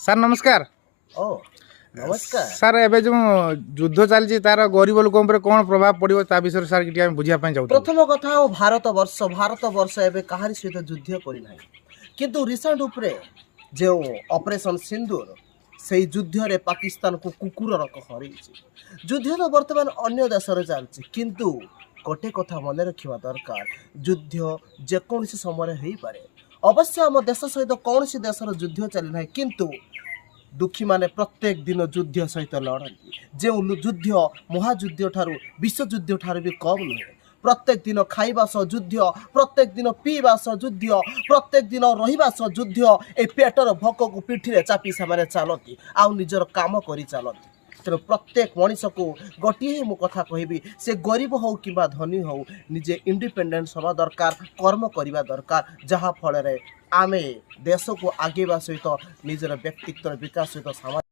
Sir ନମସ୍କାର। ଓ ନମସ୍କାର। Sir ଏବେ ଯେଉଁ ଯୁଦ୍ଧ ଚାଲିଛି ତାର ଗରିବ ଲୋକଙ୍କ ଉପରେ କ'ଣ ପ୍ରଭାବ ପଡ଼ିବ ତା ବିଷୟରେ ସାର୍ ଟିକେ ଆମେ ବୁଝିବା ପାଇଁ ଚାହୁଁଛୁ। ପ୍ରଥମ କଥା ଆଉ ଭାରତ ବର୍ଷ ଏବେ କାହାରି ସହିତ ଯୁଦ୍ଧ କରିନାହିଁ, କିନ୍ତୁ ରିସେଣ୍ଟ ଉପରେ ଯେଉଁ ଅପରେସନ୍ ସିନ୍ଦୁର ସେଇ ଯୁଦ୍ଧରେ ପାକିସ୍ତାନକୁ କୁକୁର ରକ ହରେଇଛି। ଯୁଦ୍ଧ ତ ବର୍ତ୍ତମାନ ଅନ୍ୟ ଦେଶରେ ଚାଲିଛି, କିନ୍ତୁ ଗୋଟେ କଥା ମନେ ରଖିବା ଦରକାର, ଯୁଦ୍ଧ ଯେକୌଣସି ସମୟରେ ହେଇପାରେ। ଅବଶ୍ୟ ଆମ ଦେଶ ସହିତ କୌଣସି ଦେଶର ଯୁଦ୍ଧ ଚାଲିନାହିଁ, କିନ୍ତୁ ଦୁଃଖୀମାନେ ପ୍ରତ୍ୟେକ ଦିନ ଯୁଦ୍ଧ ସହିତ ଲଢ଼ନ୍ତି। ଯେଉଁ ଯୁଦ୍ଧ ମହାଯୁଦ୍ଧ ଠାରୁ ବିଶ୍ୱଯୁଦ୍ଧ ଠାରୁ ବି କମ୍ ନୁହେଁ। ପ୍ରତ୍ୟେକ ଦିନ ଖାଇବା ସହ ଯୁଦ୍ଧ, ପ୍ରତ୍ୟେକ ଦିନ ପିଇବା ସହ ଯୁଦ୍ଧ, ପ୍ରତ୍ୟେକ ଦିନ ରହିବା ସହ ଯୁଦ୍ଧ। ଏ ପେଟର ଭୋକକୁ ପିଠିରେ ଚାପି ସେମାନେ ଚାଲନ୍ତି ଆଉ ନିଜର କାମ କରି ଚାଲନ୍ତି। ତେଣୁ ପ୍ରତ୍ୟେକ ମଣିଷକୁ ଗୋଟିଏ ହିଁ ମୁଁ କଥା କହିବି, ସେ ଗରିବ ହେଉ କିମ୍ବା ଧନୀ ହେଉ, ନିଜେ ଇଣ୍ଡିପେଣ୍ଡେଣ୍ଟ ହେବା ଦରକାର, କର୍ମ କରିବା ଦରକାର, ଯାହାଫଳରେ ଆମେ ଦେଶକୁ ଆଗେଇବା ସହିତ ନିଜର ବ୍ୟକ୍ତିତ୍ୱର ବିକାଶ ସହିତ